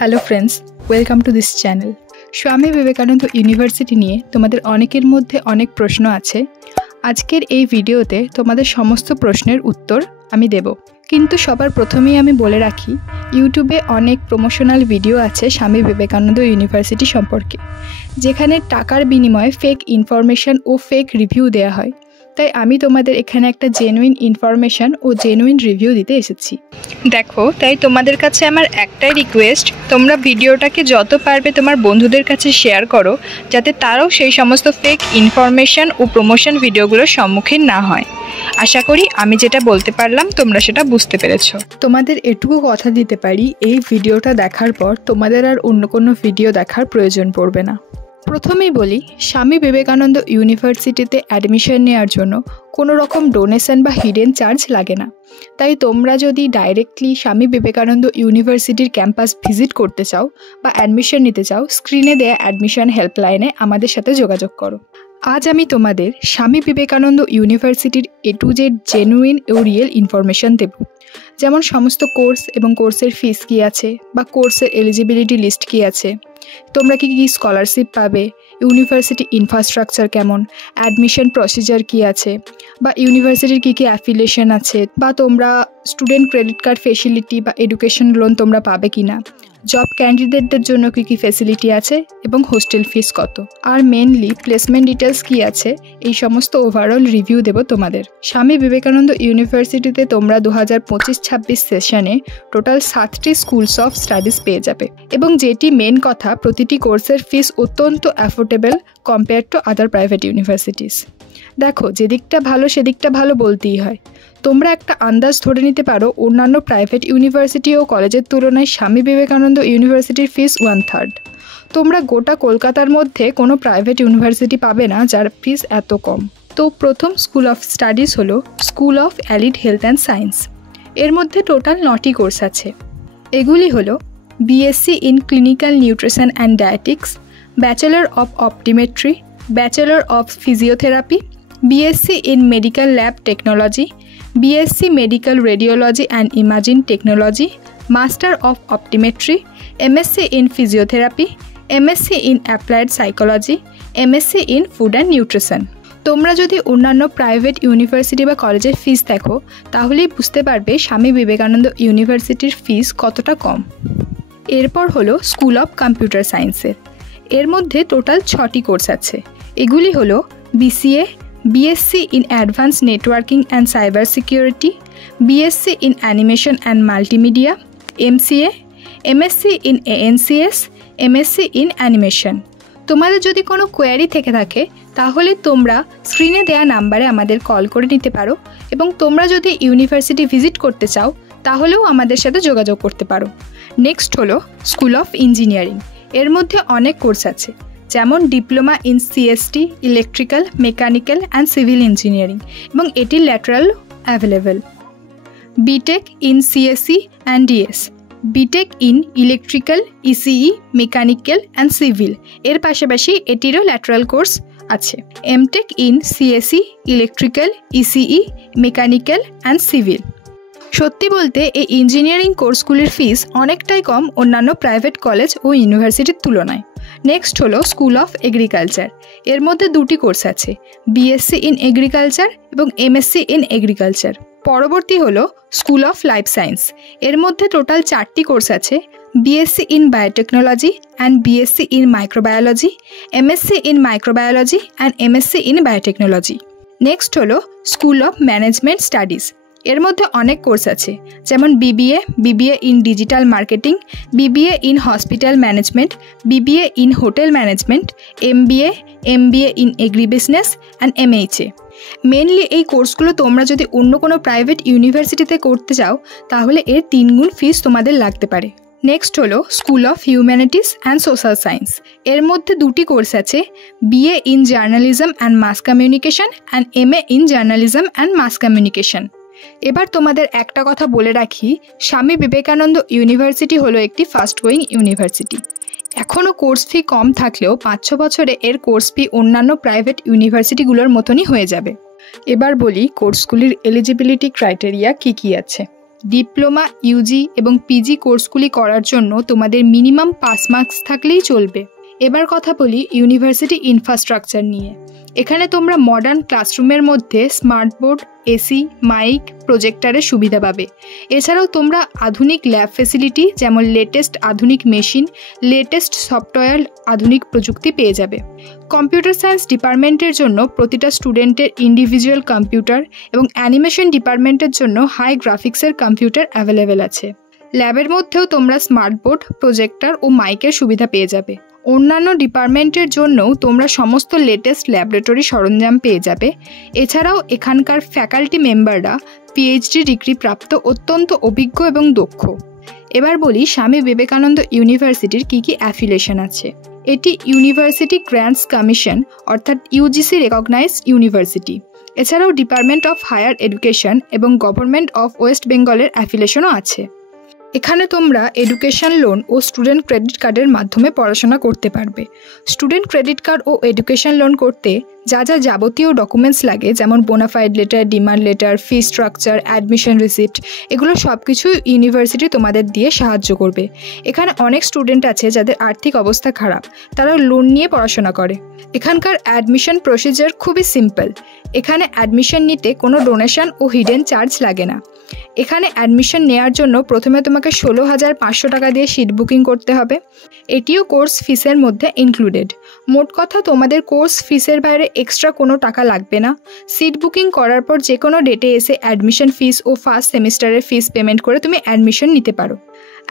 Hello friends, welcome to this channel. Swami Vivekananda university নিয়ে তোমাদের অনেকের মধ্যে অনেক প্রশ্ন আছে। আজকের এই ভিডিওতে তোমাদের সমস্ত প্রশ্নের উত্তর আমি দেব। কিন্তু সবার প্রথমেই আমি বলে রাখি, ইউটিউবে অনেক প্রমোশনাল ভিডিও আছে স্বামী বিবেকানন্দ ইউনিভার্সিটি সম্পর্কে, যেখানে টাকার বিনিময়ে ফেক ইনফরমেশন ও ফেক রিভিউ দেওয়া হয়। তাই আমি তোমাদের এখানে একটা জেনুইন ইনফরমেশন ও জেনুইন রিভিউ দিতে এসেছি। দেখো, তাই তোমাদের কাছে আমার একটাই রিকোয়েস্ট, তোমরা ভিডিওটাকে যত পারবে তোমার বন্ধুদের কাছে শেয়ার করো, যাতে তারাও সেই সমস্ত ফেক ইনফরমেশন ও প্রমোশন ভিডিওগুলোর সম্মুখীন না হয়। আশা করি আমি যেটা বলতে পারলাম তোমরা সেটা বুঝতে পেরেছো। তোমাদের এটুকু কথা দিতে পারি, এই ভিডিওটা দেখার পর তোমাদের আর অন্য কোনো ভিডিও দেখার প্রয়োজন পড়বে না। প্রথমেই বলি, স্বামী বিবেকানন্দ ইউনিভার্সিটিতে অ্যাডমিশন নেওয়ার জন্য কোনো রকম ডোনেশন বা হিডেন চার্জ লাগে না। তাই তোমরা যদি ডাইরেক্টলি স্বামী বিবেকানন্দ ইউনিভার্সিটির ক্যাম্পাস ভিজিট করতে চাও বা অ্যাডমিশন নিতে চাও, স্ক্রিনে দেয়া অ্যাডমিশন হেল্পলাইনে আমাদের সাথে যোগাযোগ করো। আজ আমি তোমাদের স্বামী বিবেকানন্দ ইউনিভার্সিটির A to Z জেনুইন ও রিয়েল ইনফরমেশন দেব, যেমন সমস্ত কোর্স এবং কোর্সের ফিস কী আছে, বা কোর্সের এলিজিবিলিটি লিস্ট কী আছে, তোমরা কি কি স্কলারশিপ পাবে, ইউনিভার্সিটি ইনফ্রাস্ট্রাকচার কেমন, অ্যাডমিশন প্রসিজার কী আছে, বা ইউনিভার্সিটির কী কী অ্যাফিলিয়েশন আছে, বা তোমরা স্টুডেন্ট ক্রেডিট কার্ড ফেসিলিটি বা এডুকেশন লোন তোমরা পাবে কি না, জব ক্যান্ডিডেটদের জন্য কী কী ফেসিলিটি আছে এবং হোস্টেল ফিস কত, আর মেনলি প্লেসমেন্ট ডিটেলস কী আছে, এই সমস্ত ওভারঅল রিভিউ দেব তোমাদের। স্বামী বিবেকানন্দ ইউনিভার্সিটিতে তোমরা 2025-26 সেশনে টোটাল 7টি স্কুলস অফ স্টাডিজ পেয়ে যাবে, এবং যেটি মেন কথা, প্রতিটি কোর্সের ফিস অত্যন্ত affordable compare to other private universities. দেখো, যেদিকটা ভালো সেদিকটা ভালো বলতেই হয়। তোমরা একটা আন্দাজ ধরে নিতে পারো, অন্যান্য প্রাইভেট ইউনিভার্সিটি ও কলেজের তুলনায় স্বামী বিবেকানন্দ ইউনিভার্সিটির ফিস 1/3। তোমরা গোটা কলকাতার মধ্যে কোনো প্রাইভেট ইউনিভার্সিটি পাবে না যার ফিস এত কম। তো প্রথম স্কুল অফ স্টাডিজ হলো school of allied health and science. এর মধ্যে টোটাল 9টি কোর্স আছে। এগুলি হলো BSc in clinical nutrition and dietetics, bachelor of optometry, bachelor of physiotherapy, BSc in medical lab technology, BSc medical radiology and imaging technology, master of optometry, MSc in physiotherapy, MSc in applied psychology, MSc in food and nutrition. তোমরা যদি অন্যান্য private university বা কলেজের ফিস দেখো, তাহলেই বুঝতে পারবে স্বামী বিবেকানন্দ ইউনিভার্সিটির ফিস কতটা কম। এরপর হলো স্কুল অফ কম্পিউটার সায়েন্সের। এর মধ্যে টোটাল 6টি কোর্স আছে। এগুলি হলো BCA, BSc in Advanced Networking and Cyber Security, BSc in Animation and Multimedia, MCA, MSc in ANCS, MSc in Animation। তোমাদের যদি কোনো কোয়ারি থেকে থাকে, তাহলে তোমরা স্ক্রিনে দেওয়া নাম্বারে আমাদের কল করে নিতে পারো, এবং তোমরা যদি ইউনিভার্সিটি ভিজিট করতে চাও তাহলেও আমাদের সাথে যোগাযোগ করতে পারো। নেক্সট হলো স্কুল অফ ইঞ্জিনিয়ারিং। এর মধ্যে অনেক কোর্স আছে, যেমন diploma in CST, electrical, mechanical and civil engineering, এবং এটির lateral available. BTech in CSE and DS, BTech in electrical, ECE, mechanical and civil, এর পাশাপাশি এটিরও ল্যাটারাল কোর্স আছে। MTech in CSE, electrical, ECE, mechanical and civil. সত্যি বলতে এই engineering কোর্সগুলির ফিস অনেকটাই কম অন্যান্য প্রাইভেট কলেজ ও ইউনিভার্সিটির তুলনায়। নেক্সট হলো স্কুল অফ এগ্রিকালচার। এর মধ্যে 2টি কোর্স আছে, BSc ইন এগ্রিকালচার এবং MSc ইন এগ্রিকালচার। পরবর্তী হলো স্কুল অফ লাইফ সায়েন্স। এর মধ্যে টোটাল 4টি কোর্স আছে, BSc in biotechnology and BSc in microbiology, MSc in microbiology and MSc in biotechnology. Next হলো স্কুল অফ ম্যানেজমেন্ট স্টাডিজ। এর মধ্যে অনেক কোর্স আছে, যেমন BBA in digital marketing, BBA in hospital management, BBA in hotel management, MBA in agri business and MHA। Mainly এই কোর্সগুলো তোমরা যদি অন্য কোনো প্রাইভেট ইউনিভার্সিটিতে করতে চাও, তাহলে এর 3 গুণ ফিস তোমাদের লাগতে পারে। নেক্সট হলো school of humanities and social science. এর মধ্যে 2টি কোর্স আছে, BA in journalism and mass communication and MA in journalism and mass communication. এবার তোমাদের একটা কথা বলে রাখি, স্বামী বিবেকানন্দ ইউনিভার্সিটি হলো একটি ফাস্ট গ্রোয়িং ইউনিভার্সিটি। এখনও কোর্স ফি কম থাকলেও 5-6 বছরে এর কোর্স ফি অন্যান্য প্রাইভেট ইউনিভার্সিটিগুলোর মতনই হয়ে যাবে। এবার বলি কোর্সগুলির এলিজিবিলিটি ক্রাইটেরিয়া কী কী আছে। ডিপ্লোমা, ইউজি এবং পিজি কোর্সগুলি করার জন্য তোমাদের মিনিমাম পাস মার্কস থাকলেই চলবে। এবার কথা বলি ইউনিভার্সিটি ইনফ্রাস্ট্রাকচার নিয়ে। এখানে তোমরা মডার্ন ক্লাসরুমের মধ্যে স্মার্ট বোর্ড, এসি, মাইক, প্রজেক্টরের সুবিধা পাবে। এছাড়াও তোমরা আধুনিক ল্যাব ফেসিলিটি যেমন লেটেস্ট আধুনিক মেশিন, লেটেস্ট সফটওয়্যার, আধুনিক প্রযুক্তি পেয়ে যাবে। কম্পিউটার সায়েন্স ডিপার্টমেন্টের জন্য প্রতিটা স্টুডেন্টের ইন্ডিভিজুয়াল কম্পিউটার এবং অ্যানিমেশন ডিপার্টমেন্টের জন্য হাই গ্রাফিক্সের কম্পিউটার অ্যাভেলেবেল আছে। ল্যাবের মধ্যেও তোমরা স্মার্ট বোর্ড, প্রজেক্টর ও মাইকের সুবিধা পেয়ে যাবে। অন্যান্য ডিপার্টমেন্টের জন্যও তোমরা সমস্ত লেটেস্ট ল্যাবরেটরি সরঞ্জাম পেয়ে যাবে। এছাড়াও এখানকার ফ্যাকাল্টি মেম্বাররা পিএইচডি ডিগ্রি প্রাপ্ত অত্যন্ত অভিজ্ঞ এবং দক্ষ। এবার বলি স্বামী বিবেকানন্দ ইউনিভার্সিটির কী কী অ্যাফিলিয়েশন আছে। এটি ইউনিভার্সিটি গ্র্যান্টস কমিশন অর্থাৎ ইউজিসি রেকগনাইজড ইউনিভার্সিটি। এছাড়াও ডিপার্টমেন্ট অফ হায়ার এডুকেশন এবং গভর্নমেন্ট অফ ওয়েস্ট বেঙ্গলের অ্যাফিলিয়েশনও আছে। এখানে তোমরা এডুকেশন লোন ও স্টুডেন্ট ক্রেডিট কার্ডের মাধ্যমে পড়াশোনা করতে পারবে। স্টুডেন্ট ক্রেডিট কার্ড ও এডুকেশন লোন করতে যা যা যাবতীয় ডকুমেন্টস লাগে, যেমন bona fide letter, demand letter, fee structure, admission receipt, এগুলো সব কিছুই ইউনিভার্সিটি তোমাদের দিয়ে সাহায্য করবে। এখানে অনেক স্টুডেন্ট আছে যাদের আর্থিক অবস্থা খারাপ, তারা লোন নিয়ে পড়াশোনা করে। এখানকার অ্যাডমিশন প্রসিজার খুবই সিম্পল। এখানে অ্যাডমিশন নিতে কোনো ডোনেশন ও হিডেন চার্জ লাগে না। এখানে অ্যাডমিশন নেওয়ার জন্য প্রথমে তোমাকে 16,500 টাকা দিয়ে সিট বুকিং করতে হবে। এটিও কোর্স ফিসের মধ্যে ইনক্লুডেড। মোট কথা তোমাদের কোর্স ফিসের বাইরে এক্সট্রা কোনো টাকা লাগবে না। সিট বুকিং করার পর যে কোনো ডেটে এসে অ্যাডমিশন ফিস ও ফার্স্ট সেমিস্টারের ফিস পেমেন্ট করে তুমি অ্যাডমিশন নিতে পারো।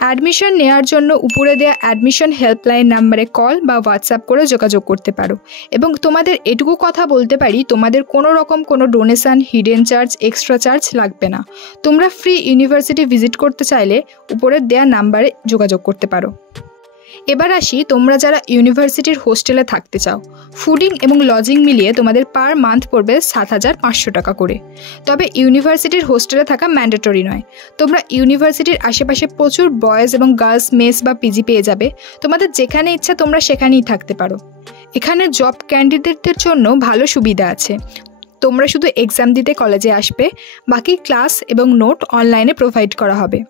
অ্যাডমিশন নেওয়ার জন্য উপরে দেওয়া অ্যাডমিশন হেল্পলাইন নাম্বারে কল বা হোয়াটসঅ্যাপ করে যোগাযোগ করতে পারো। এবং তোমাদের এটুকু কথা বলতে পারি, তোমাদের কোনো রকম কোনো donation, hidden charge, extra charge লাগবে না। তোমরা ফ্রি ইউনিভার্সিটি ভিজিট করতে চাইলে উপরের দেওয়া নাম্বারে যোগাযোগ করতে পারো। এবার আসি তোমরা যারা ইউনিভার্সিটির হোস্টেলে থাকতে চাও। ফুডিং এবং লজিং মিলিয়ে তোমাদের পার মান্থ পড়বে 7,500 টাকা করে। তবে ইউনিভার্সিটির হোস্টেলে থাকা ম্যান্ডেটরি নয়। তোমরা ইউনিভার্সিটির আশেপাশে প্রচুর বয়েজ এবং গার্লস মেস বা পিজি পেয়ে যাবে। তোমাদের যেখানে ইচ্ছা তোমরা সেখানেই থাকতে পারো। এখানে জব ক্যান্ডিডেটদের জন্য ভালো সুবিধা আছে। তোমরা শুধু এক্সাম দিতে কলেজে আসবে, বাকি ক্লাস এবং নোট অনলাইনে প্রোভাইড করা হবে।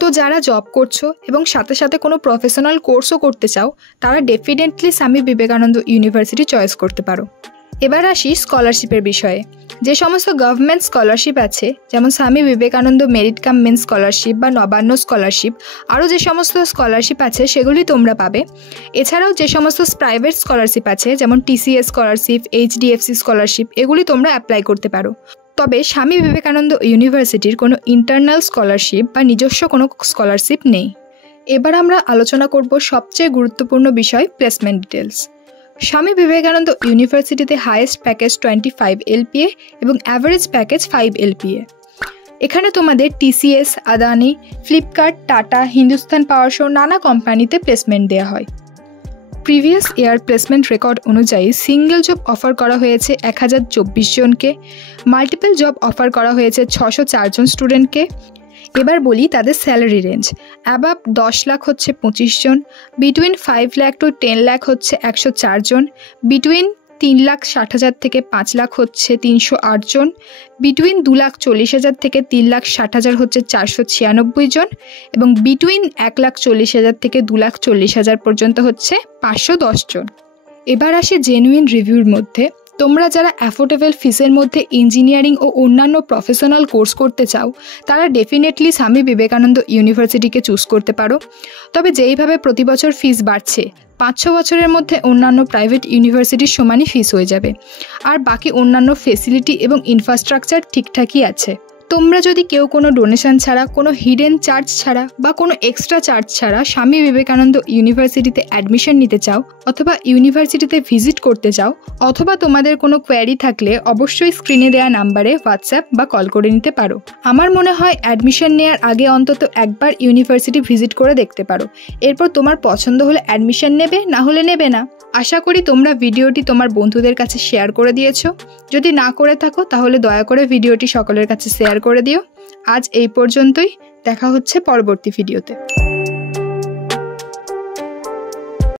তো যারা জব করছো এবং সাথে সাথে কোনো প্রফেশনাল কোর্সও করতে চাও, তারা definitely Swami Vivekananda university choice করতে পারো। এবার আসি স্কলারশিপের বিষয়ে। যে সমস্ত গভর্নমেন্ট স্কলারশিপ আছে, যেমন Swami Vivekananda merit cum means scholarship বা নবান্ন স্কলারশিপ, আরও যে সমস্ত স্কলারশিপ আছে সেগুলি তোমরা পাবে। এছাড়াও যে সমস্ত প্রাইভেট স্কলারশিপ আছে, যেমন টিসিএস স্কলারশিপ, এইচডিএফসি স্কলারশিপ, এগুলি তোমরা অ্যাপ্লাই করতে পারো। তবে স্বামী বিবেকানন্দ ইউনিভার্সিটির কোনো ইন্টারনাল স্কলারশিপ বা নিজস্ব কোনো স্কলারশিপ নেই। এবার আমরা আলোচনা করব সবচেয়ে গুরুত্বপূর্ণ বিষয়, প্লেসমেন্ট ডিটেলস। স্বামী বিবেকানন্দ ইউনিভার্সিটিতে হাইয়েস্ট প্যাকেজ 25 LPA এবং অ্যাভারেজ প্যাকেজ 5 LPA। এখানে তোমাদের TCS, Adani, Flipkart, Tata, Hindustan power সহ নানা কোম্পানিতে প্লেসমেন্ট দেওয়া হয়। প্রিভিয়াস ইয়ার প্লেসমেন্ট রেকর্ড অনুযায়ী সিঙ্গেল জব অফার করা হয়েছে 1024 জনকে, মাল্টিপল জব অফার করা হয়েছে 604 জন স্টুডেন্টকে। এবার বলি তাদের স্যালারি রেঞ্জ। অ্যাবাভ 10 লাখ হচ্ছে 25 জন, বিটুইন 5 লাখ টু 10 লাখ হচ্ছে 104 জন, বিটুইন 3,60,000 থেকে 5 লাখ হচ্ছে 308 জন, বিটুইন 2,40,000 থেকে 3,60,000 হচ্ছে 496 জন এবং বিটুইন 1,40,000 থেকে 2,40,000 পর্যন্ত হচ্ছে 510 জন। এবার আসে জেনুইন রিভিউর মধ্যে। তোমরা যারা অ্যাফোর্ডেবল ফিসের মধ্যে ইঞ্জিনিয়ারিং ও অন্যান্য প্রফেশনাল কোর্স করতে চাও, তারা ডেফিনেটলি স্বামী বিবেকানন্দ ইউনিভার্সিটিকে চুজ করতে পারো। তবে যেইভাবে প্রতি বছর ফিস বাড়ছে, 5-6 বছরের মধ্যে অন্যান্য প্রাইভেট ইউনিভার্সিটির সমানই ফিস হয়ে যাবে। আর বাকি অন্যান্য ফেসিলিটি এবং ইনফ্রাস্ট্রাকচার ঠিকঠাকই আছে। তোমরা যদি কেউ কোনো ডোনেশন ছাড়া, কোনো হিডেন চার্জ ছাড়া বা কোনো এক্সট্রা চার্জ ছাড়া স্বামী বিবেকানন্দ ইউনিভার্সিটিতে অ্যাডমিশন নিতে চাও অথবা ইউনিভার্সিটিতে ভিজিট করতে চাও, অথবা তোমাদের কোনো কোয়ারি থাকলে অবশ্যই স্ক্রিনে দেওয়া নাম্বারে হোয়াটসঅ্যাপ বা কল করে নিতে পারো। আমার মনে হয় অ্যাডমিশন নেওয়ার আগে অন্তত একবার ইউনিভার্সিটি ভিজিট করে দেখতে পারো। এরপর তোমার পছন্দ হলে অ্যাডমিশন নেবে, না হলে নেবে না। আশা করি তোমরা ভিডিওটি তোমার বন্ধুদের কাছে শেয়ার করে দিয়েছো। যদি না করে থাকো তাহলে দয়া করে ভিডিওটি সকলের কাছে শেয়ার করে দিও। আজ এই পর্যন্তই, দেখা হচ্ছে পরবর্তী ভিডিওতে।